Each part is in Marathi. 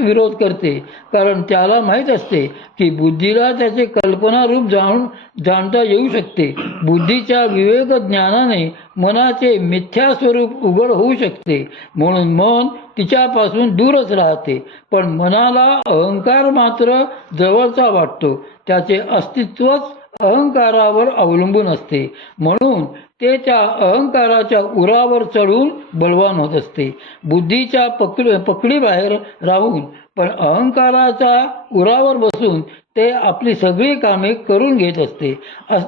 विरोध करते, कारण त्याला माहीत असते की बुद्धीला त्याचे कल्पनारूप जाणता येऊ शकते. बुद्धीच्या विवेक ज्ञानाने मनाचे मिथ्या स्वरूप उघड होऊ शकते, म्हणून मन तिच्यापासून दूरच राहते. पण मनाला अहंकार मात्र जवळचा वाटतो. त्याचे अस्तित्वच अहंकारावर अवलंबून असते, म्हणून ते त्या अहंकाराच्या उरावर चढून बलवान होत असते. बुद्धीच्या पकडीबाहेर राहून पण अहंकाराच्या उरावर बसून ते आपली सगळी कामे करून घेत असते.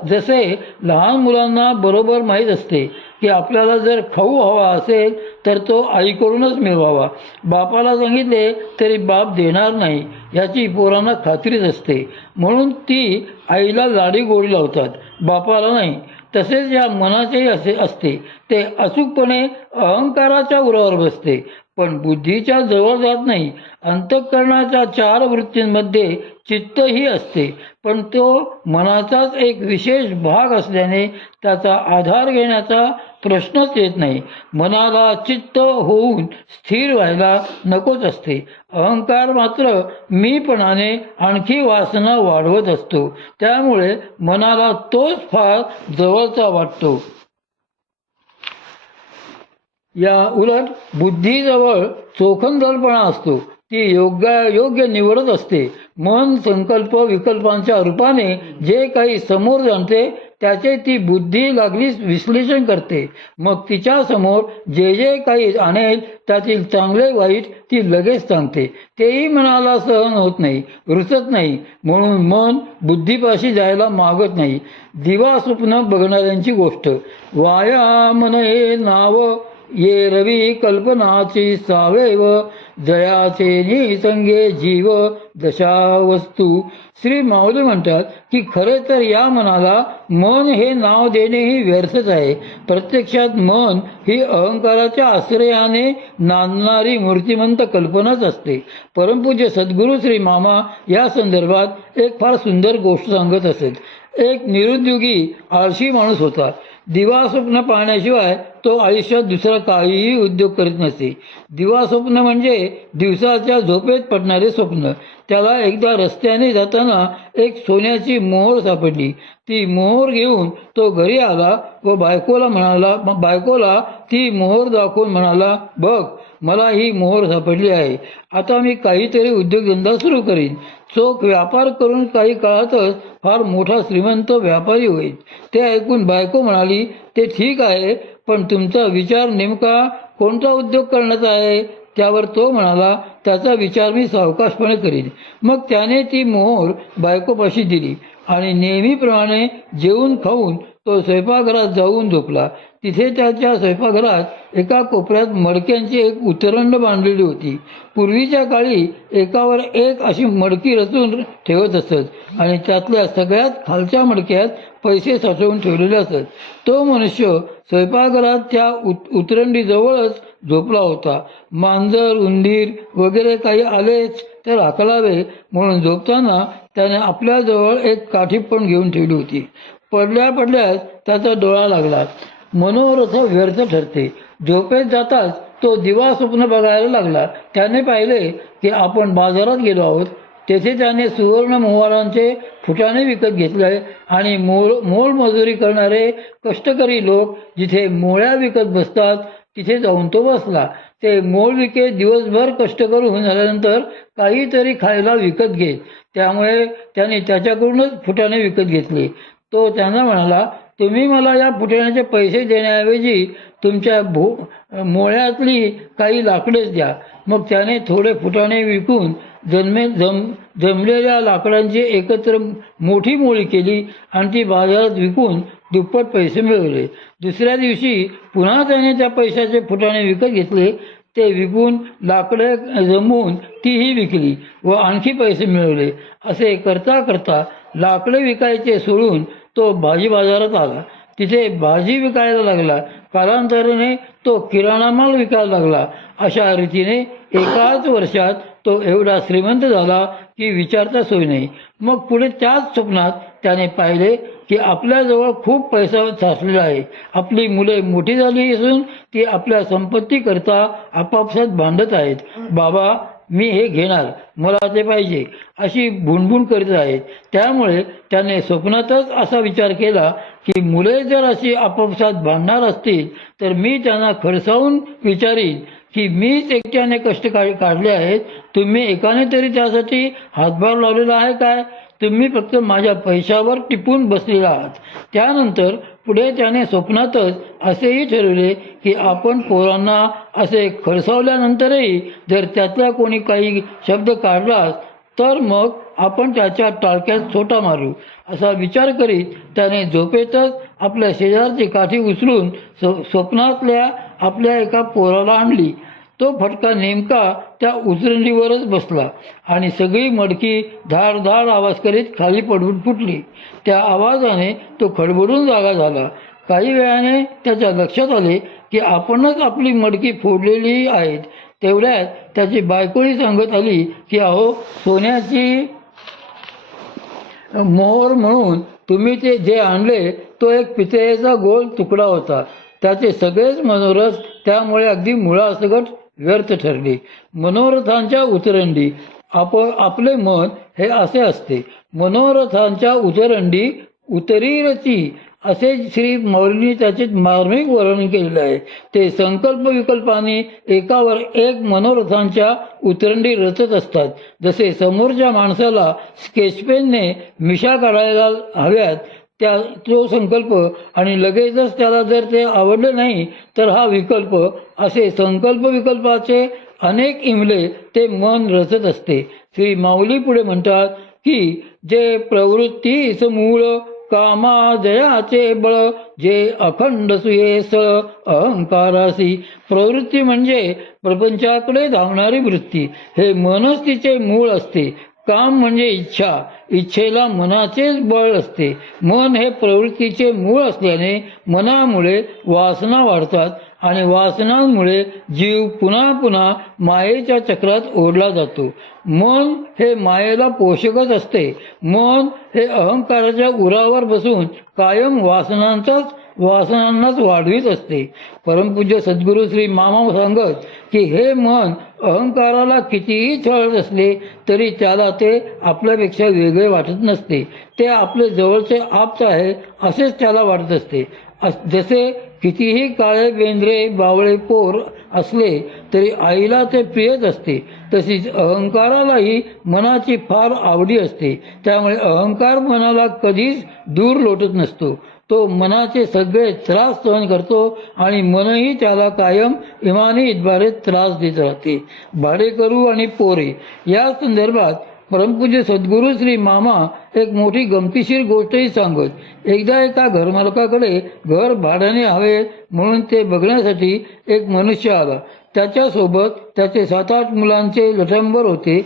जसे लहान मुलांना बरोबर माहीत असते की आपल्याला जर खाऊ हवा असेल तर तो आईकडूनच मिळवावा. बापाला सांगितले तरी बाप देणार नाही याची पोरांना खात्रीच असते, म्हणून ती आईला लाडी गोडी लावतात, बापाला नाही. तसेच या मनाचेही असे असते, ते अचूकपणे अहंकाराच्या उरावर बसते, पण बुद्धीच्या जवळ जात नाही. अंतःकरणाच्या 4 वृत्तींमध्ये चित्तही असते, पण तो मनाचाच एक विशेष भाग असल्याने त्याचा आधार घेण्याचा प्रश्नच येत नाही. मनाला चित्त होऊन स्थिर व्हायला नकोच असते. अहंकार मात्र मीपणाने आणखी वासना वाढवत असतो, त्यामुळे मनाला तोच फार जवळचा वाटतो. या उलट बुद्धीजवळ चोखंदळपणा असतो, ती योग्य निवडत असते. मन संकल्प विकल्पांच्या रूपाने जे काही समोर जाणते त्याचे ती बुद्धी लागलीच विश्लेषण करते. मग तिच्या समोर जे जे काही आणेल त्यातील चांगले वाईट ती लगेच सांगते. तेही मनाला सहन होत नाही, रुचत नाही, म्हणून मन बुद्धीपाशी जायला मागत नाही. दिवा स्वप्न बघणाऱ्यांची गोष्ट. वाया मन हे नाव ये रवी कल्पनाची सावेव, जयाचे निसंगे जीव दशा वस्तू. श्री माऊली म्हणतात की खरे तर या मनाला मन हे नाव देणेही व्यर्थच आहे. प्रत्यक्षात मन ही अहंकाराच्या आश्रयाने नांदणारी मूर्तिमंत कल्पनाच असते. परमपूज्य सद्गुरू श्री मामा या संदर्भात एक फार सुंदर गोष्ट सांगत असत. एक निरुद्योगी आळशी माणूस होता. दिवा स्वप्न पाहण्याशिवाय तो आयुष्यात दुसरा काहीही उद्योग करीत नसे. दिवा स्वप्न म्हणजे दिवसाच्या झोपेत पडणारे स्वप्न. त्याला एकदा रस्त्याने जाताना एक सोन्याची मोहर सापडली. ती मोहर घेऊन तो घरी आला व बायकोला ती मोहर दाखवून म्हणाला, बघ, मला ही मोहर सापडली आहे. आता मी काहीतरी उद्योगधंदा सुरू करीन. चोख व्यापार करून काही काळातच फार मोठा श्रीमंत व्यापारी होईल. ते ऐकून बायको म्हणाली, ते ठीक आहे, पण तुमचा विचार नेमका कोणता उद्योग करण्याचा आहे? त्यावर तो म्हणाला, त्याचा विचार मी सावकाशपणे करीन. मग त्याने ती मोहर बायकोपाशी दिली आणि नेहमीप्रमाणे जेवून खाऊन तो स्वयंपाकघरात जाऊन झोपला. तिथे त्याच्या स्वयंपाकघरात एका कोपऱ्यात मडक्यांची एक उतरंड बांधलेली होती. पूर्वीच्या काळी एकावर एक अशी मडकी रचून ठेवत असत आणि त्यातल्या सगळ्यात खालच्या मडक्यात पैसे साठवून ठेवलेले असत. तो मनुष्य स्वयंपाकघरात त्या उतरंडीजवळच झोपला होता. मांजर उंदीर वगैरे काही आलेच तर हाकलावे म्हणून झोपताना त्याने आपल्याजवळ एक काठी पण घेऊन ठेवली होती. पडल्याच त्याचा डोळा लागला. मनोरथ व्यर्थ ठरते. झोपेत जाताच तो दिवा स्वप्न बघायला लागला. त्याने पाहिले की आपण बाजारात गेलो आहोत. तेथे त्याने सुवर्ण मोहरांचे फुटाणे विकत घेतले आणि मोलमजुरी करणारे कष्टकरी लोक जिथे मोळ्या विकत बसतात तिथे जाऊन तो बसला. ते मोल विके दिवसभर कष्ट करून झाल्यानंतर काहीतरी खायला विकत घेत, त्यामुळे त्याने त्याच्याकडूनच फुटाणे विकत घेतले. तो त्यांना म्हणाला, तुम्ही मला या फुटाण्याचे पैसे देण्याऐवजी तुमच्या मोळ्यातली काही लाकडेच द्या. मग त्याने थोडे फुटाणे विकून जमलेल्या लाकडांची एकत्र मोठी मोळी केली आणि ती बाजारात विकून दुप्पट पैसे मिळवले. दुसऱ्या दिवशी पुन्हा त्याने त्या पैशाचे फुटाणे विकत घेतले. ते विकून लाकडे जमवून तीही विकली व आणखी पैसे मिळवले. असे करता करता लाकडे विकायचे सोडून तो भाजी बाजारात आला. तिथे भाजी विकायला लागला. कालांतराने तो किराणा माल विकायला लागला. अशा रीतीने एकाच वर्षात तो एवढा श्रीमंत झाला की विचारता सोय नाही. मग पुढे त्याच स्वप्नात त्याने पाहिले की आपल्याजवळ खूप पैसा साचलेला आहे. आपली मुले मोठी झाली असून ती आपल्या संपत्तीकरता आपापसात भांडत आहेत. बाबा, मी हे घेणार, मला ते पाहिजे अशी भुणभुण करीत आहेत. त्यामुळे त्याने स्वप्नातच असा विचार केला की मुले जर अशी आपापसात भांडणार असतील तर मी त्यांना खडसावून विचारीन की मीच एकट्याने कष्ट काढले आहेत, तुम्ही एकाने तरी त्यासाठी हातभार लावलेला आहे काय? तुम्ही फक्त माझ्या पैशावर टिपून बसलेला आहात. त्यानंतर पुढे त्याने स्वप्नातच असेही ठरवले की आपण पोरांना असे खडसावल्यानंतरही जर त्यातला कोणी काही शब्द काढलास तर मग आपण त्याच्या टाळक्यात सोटा मारू. असा विचार करीत त्याने झोपेतच आपल्या शेजारची काठी उचलून स्वप्नातल्या आपल्या एका पोराला आणली. तो फटका नेमका त्या उचरंडीवरच बसला आणि सगळी मडकी धाड धाड आवाज करीत खाली पडून फुटली. त्या आवाजाने तो खडबडून जागा झाला. काही वेळाने त्याच्या लक्षात आले की आपणच आपली मडकी फोडलेली आहेत. तेवढ्यात त्याची बायकोही सांगत आली की अहो, सोन्याची मोहर म्हणून तुम्ही ते जे आणले तो एक पितळेचा गोल तुकडा होता. त्याचे सगळेच मनोरथ त्यामुळे अगदी मुळासकट व्यर्थ ठरले. मनोरथांच्या उतरंडी. आपले मन हे असे असते. मनोरथांच्या उतरंडी उतरीरची असे श्री माऊलींनी त्याचे मार्मिक वर्णन केलेले आहे. ते संकल्प विकल्पाने एकावर एक मनोरथांच्या उतरंडी रचत असतात. जसे समोरच्या माणसाला स्केचपेनने मिशा काढायला हव्यात तो संकल्प आणि लगेचच त्याला जर ते आवडले नाही तर हा विकल्प, असे संकल्प विकल्पाचे अनेक इमले ते मन रचत असते. श्री माऊली पुढे म्हणतात की जे प्रवृत्तीच मूळ कामा जयाचे बळ, जे अखंड सुये सळ अहंकारासी. प्रवृत्ती म्हणजे प्रपंचाकडे धावणारी वृत्ती, हे मनच तिचे मूळ असते. काम म्हणजे इच्छा, इच्छेला मनाचेच बळ असते. मन हे प्रवृत्तीचे मूळ असल्याने मनामुळे वासना वाढतात आणि वासनांमुळे जीव पुन्हा पुन्हा मायेच्या चक्रात ओढला जातो. मन हे मायेला पोषकच असते. मन हे अहंकाराच्या उरावर बसून कायम वासनांनाच वाढवीत असते. परमपूज्य सद्गुरू श्री मामा सांगत की हे मन अहंकाराला कितीही छळत असले तरी त्याला ते आपल्यापेक्षा वेगळे वाटत नसते. ते आपले जवळचे आप्त आहे असेच त्याला वाटत असते. जसे कितीही काळे बेंद्रे बावळे पोर असले तरी आईला ते प्रियच असते, तशीच अहंकारालाही मनाची फार आवडी असते. त्यामुळे अहंकार मनाला कधीच दूर लोटत नसतो. तो मनाचे सगळे त्रास सहन करतो आणि मनही त्याला कायम इमानी इतबारे त्रास देत राहते. भाडेकरू आणि पोरे या संदर्भात परमपूज्य सद्गुरू श्री मामा एक मोठी गमतीशीर गोष्टही सांगत. एकदा एका घरमालकाकडे घर भाड्याने हवे म्हणून ते बघण्यासाठी एक मनुष्य आला. त्याच्यासोबत त्याचे 7-8 मुलांचे लठंबर होते.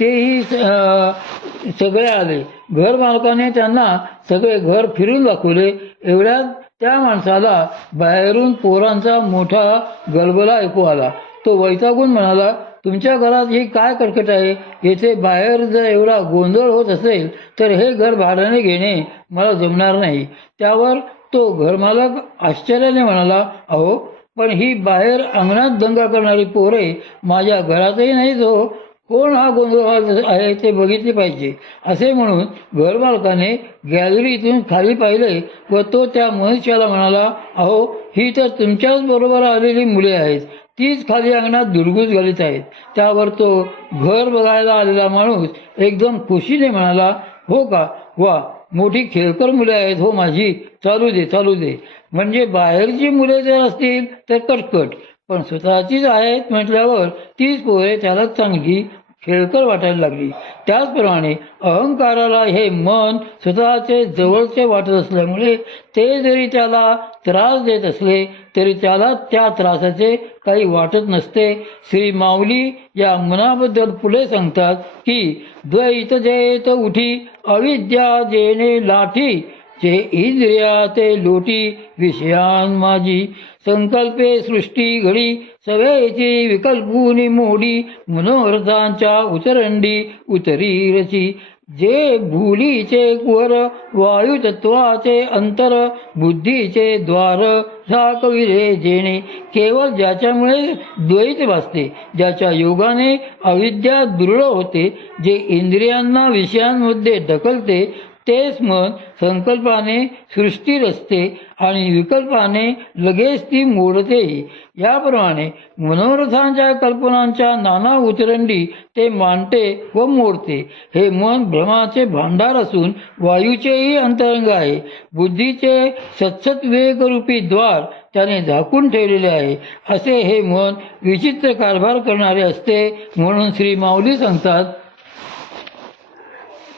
तेही सगळे आले. घर मालकाने त्यांना सगळे घर फिरून दाखवले. एवढ्यात त्या माणसाला बाहेरून पोरांचा मोठा गलबला ऐकू आला. तो वैतागून म्हणाला, तुमच्या घरात ही काय कटकट आहे? येथे बाहेर जर एवढा गोंधळ होत असेल तर हे घर भाड्याने घेणे मला जमणार नाही. त्यावर तो घरमालक आश्चर्याने म्हणाला, अहो, पण ही बाहेर अंगणात दंगा करणारी पोरे माझ्या घरातही नाहीत हो. कोण हा गोंधळ आहे ते बघितले पाहिजे. असे म्हणून घरमालकाने गॅलरीतून खाली पाहिले व तो त्या मनुष्याला म्हणाला, अहो, ही तर तुमच्याच बरोबर आलेली मुले आहेत. तीच खाली अंगणात दुरगूस घालीत आहेत. त्यावर तो घर बघायला आलेला माणूस एकदम खुशीने म्हणाला, हो का, वा, मोठी खेळकर मुले आहेत हो माझी, चालू दे चालू दे. म्हणजे बाहेरची मुले जर असतील तर कटकट, पण स्वतःचीच आहेत म्हटल्यावर तीच पोरे त्याला चांगली खेळकर वाटायला लागली. त्याचप्रमाणे अहंकाराला हे मन स्वतःचे जवळचे वाटत असल्यामुळे ते जरी त्याला त्रास देत असले तरी त्याला त्या त्रासाचे काही वाटत नसते. श्री माऊली या मनाबद्दल पुढे सांगतात की द्वैत जेत उठी अविद्या जेणे लाठी, जे इंद्रिया ते लोटी विषयान माझी. संकल्पे सृष्टी घडी सवेची विकल्पूनी मोडी, मनोरथांच्या उतरंडी उतरी रची. जे भूलीचे कुवर वायू तत्वाचे अंतर बुद्धीचे द्वार झाकविले जेणे केवळ ज्याच्यामुळे द्वैत भासते, ज्याच्या योगाने अविद्या दृढ होते, जे इंद्रियांना विषयांमध्ये ढकलते, तेच मन संकल्पाने सृष्टी रचते आणि विकल्पाने लगेच ती मोडतेही. याप्रमाणे मनोरथांच्या कल्पनांच्या नाना उतरंडी ते मांडते व मोडते. हे मन भ्रमाचे भांडार असून वायूचेही अंतरंग आहे. बुद्धीचे सत्सत विवेकरूपी द्वार त्याने झाकून ठेवलेले आहे. असे हे मन विचित्र कारभार करणारे असते. म्हणून श्री माऊली सांगतात,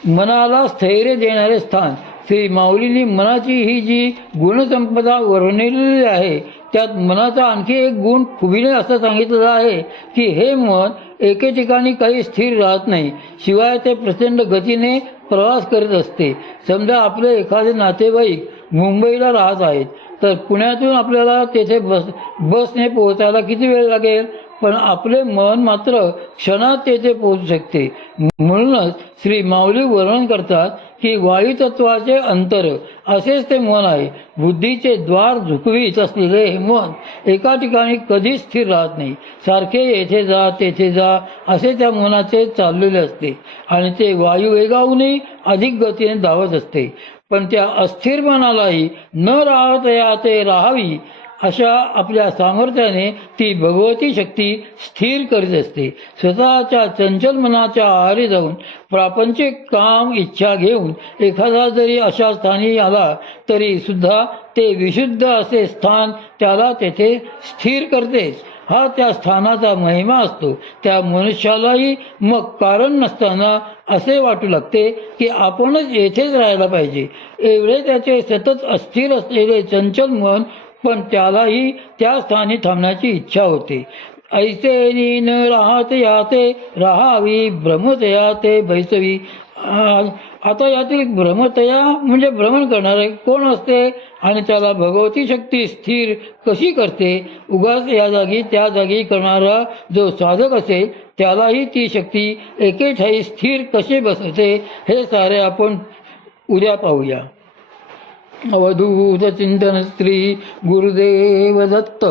मनाला स्थैर्य देणारे स्थान. श्री माऊलींनी मनाची ही जी गुणसंपदा वर्णिलेली आहे, त्यात मनाचा आणखी एक गुण खुबिले असं सांगितलेलं आहे की हे मन एके ठिकाणी काही स्थिर राहत नाही, शिवाय ते प्रचंड गतीने प्रवास करीत असते. समजा आपले एखादे नातेवाईक मुंबईला राहत आहेत, तर पुण्यातून आपल्याला तेथे बसने पोहोचायला किती वेळ लागेल, पण आपले मन मात्र क्षणात तेथे पोहोचू शकते. म्हणूनच श्री माऊली वर्णन करतात की वायुतत्वाचे अंतर असेच ते मन आहे. बुद्धीचे द्वार झुकवीत असलेले हे मन एका ठिकाणी कधीच स्थिर राहत नाही. सारखे येथे जा तेथे जा असे त्या मनाचे चाललेले असते आणि ते वायुवेगाहूनही अधिक गतीने धावत असते. पण त्या अस्थिर मनालाही न राहतया ते राहावी अशा आपल्या सामर्थ्याने ती भगवती शक्ती स्थिर करीत असते. स्वतःच्या चंचल मनाच्या आहारी जाऊन प्रापंचिक काम इच्छा घेऊन एखादा जरी अशा स्थानी आला तरी सुद्धा ते विशुद्ध असे स्थान त्याला तेथे स्थिर करतेच. हा त्या स्थानाचा महिमा असतो. त्या मनुष्यालाही मग कारण नसताना असे वाटू लागते की आपणच येथेच राहायला पाहिजे. एवढे त्याचे सतत अस्थिर असलेले चंचल मन, पण त्यालाही त्या स्थानी थांबण्याची इच्छा होते. ऐसेनी न राहत याते राहावी भ्रमतया ते बैसवी. आता यातील भ्रमतया म्हणजे भ्रमण करणारे कोण असते आणि त्याला भगवती शक्ती स्थिर कशी करते. उगाच या जागी त्या जागी करणारा जो साधक असेल त्यालाही ती शक्ती एके ठाई स्थिर कशी बसवते हे सारे आपण उद्या पाहूया. अवधूत चिंतन श्री गुरुदेव दत्त.